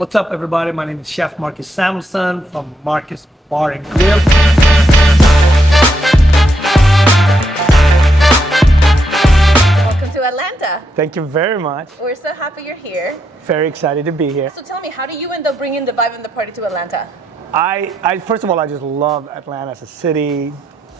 What's up, everybody? My name is Chef Marcus Samuelsson from Marcus Bar Grille. Welcome to Atlanta. Thank you very much. We're so happy you're here. Very excited to be here. So tell me, how do you end up bringing the vibe and the party to Atlanta? I first of all, I just love Atlanta as a city,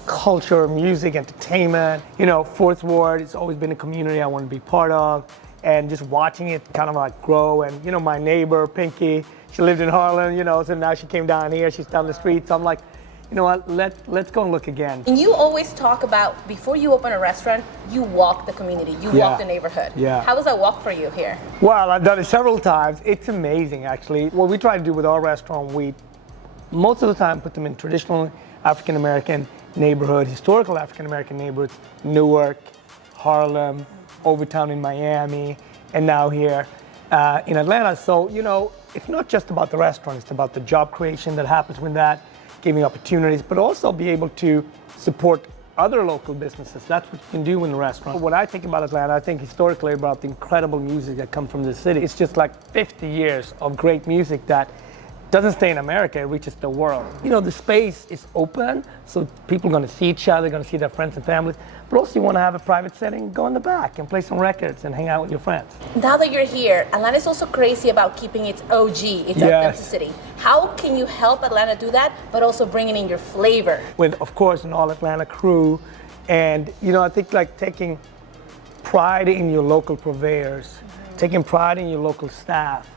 culture, music, entertainment. You know, Fourth Ward, it's always been a community I want to be part of. And just watching it kind of like grow. And you know, my neighbor, Pinky, she lived in Harlem, you know, so now she came down here, she's down the street. So I'm like, you know what, let's go and look again. And you always talk about, before you open a restaurant, you walk the community, you walk the neighborhood. Yeah. How was that walk for you here? Well, I've done it several times. It's amazing, actually. What we try to do with our restaurant, we most of the time put them in traditional African-American neighborhood, historical African-American neighborhoods, Newark, Harlem, Overtown in Miami, and now here in Atlanta. So, you know, it's not just about the restaurant, it's about the job creation that happens with that, giving opportunities, but also be able to support other local businesses. That's what you can do in the restaurant. When I think about Atlanta, I think historically about the incredible music that comes from the city. It's just like 50 years of great music that doesn't stay in America, it reaches the world. You know, the space is open, so people are gonna see each other, gonna see their friends and families, but also you wanna have a private setting, go in the back and play some records and hang out with your friends. Now that you're here, Atlanta is also crazy about keeping its OG, its authenticity. How can you help Atlanta do that, but also bringing in your flavor? With, of course, an all Atlanta crew, and you know, I think like taking pride in your local purveyors, taking pride in your local staff,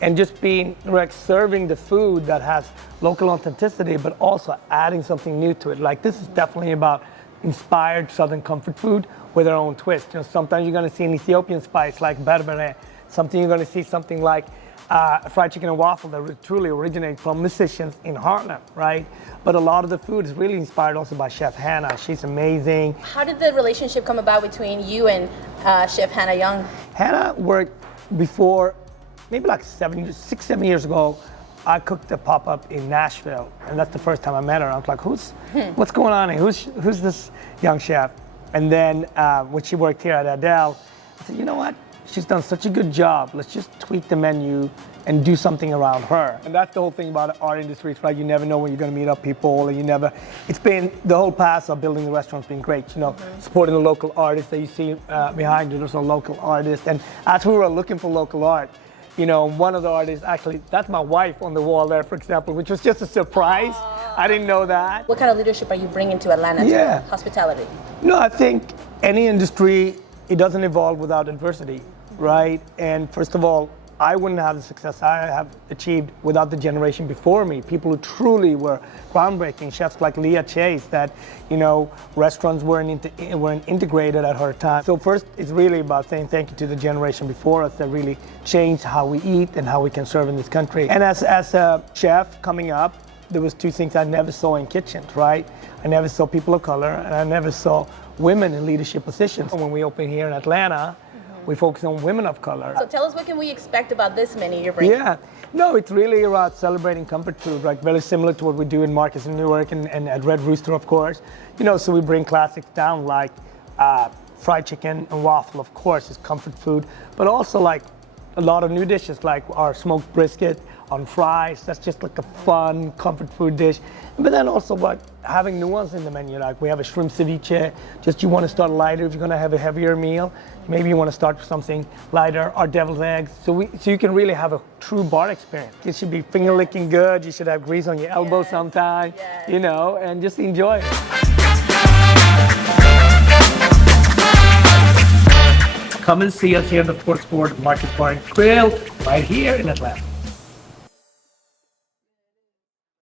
and just being like serving the food that has local authenticity, but also adding something new to it. Like this is definitely about inspired Southern comfort food with their own twist. You know, sometimes you're gonna see an Ethiopian spice like berbere. Something you're gonna see something like fried chicken and waffle that truly originate from musicians in Harlem, right? But a lot of the food is really inspired also by Chef Hannah. She's amazing. How did the relationship come about between you and Chef Hannah Young? Hannah worked before, maybe like 6-7 years ago, I cooked a pop-up in Nashville, and that's the first time I met her. I was like, what's going on here? Who's this young chef? And then when she worked here at Adele, I said, you know what? She's done such a good job. Let's just tweak the menu and do something around her. And that's the whole thing about our industry, right? You never know when you're gonna meet up people, and it's been, the whole path of building the restaurant's been great, you know, supporting the local artists that you see behind you. There's a local artist, and as we were looking for local art, you know, one of the artists, actually, that's my wife on the wall there, for example, which was just a surprise. I didn't know that. What kind of leadership are you bringing to Atlanta, to hospitality? No, I think any industry, it doesn't evolve without adversity, right? And first of all, I wouldn't have the success I have achieved without the generation before me. People who truly were groundbreaking, chefs like Leah Chase, that, you know, restaurants weren't integrated at her time. So first, it's really about saying thank you to the generation before us that really changed how we eat and how we can serve in this country. And as a chef coming up, there was two things I never saw in kitchens, right? I never saw people of color, and I never saw women in leadership positions. When we opened here in Atlanta, we focus on women of color. So tell us, what can we expect about this menu you're bringing? Yeah, no, it's really about celebrating comfort food, like very similar to what we do in Marcus in Newark and at Red Rooster, of course. You know, so we bring classics down like fried chicken and waffle, of course, is comfort food, but also like a lot of new dishes like our smoked brisket on fries. That's just like a fun comfort food dish. But then also like having nuance in the menu, like we have a shrimp ceviche, just you want to start lighter if you're gonna have a heavier meal. Maybe you want to start with something lighter, or deviled eggs. So you can really have a true bar experience. It should be finger licking good, you should have grease on your elbow sometime, you know, and just enjoy it. Come and see us here in the Fourth Ward Marcus Bar Grille, right here in Atlanta.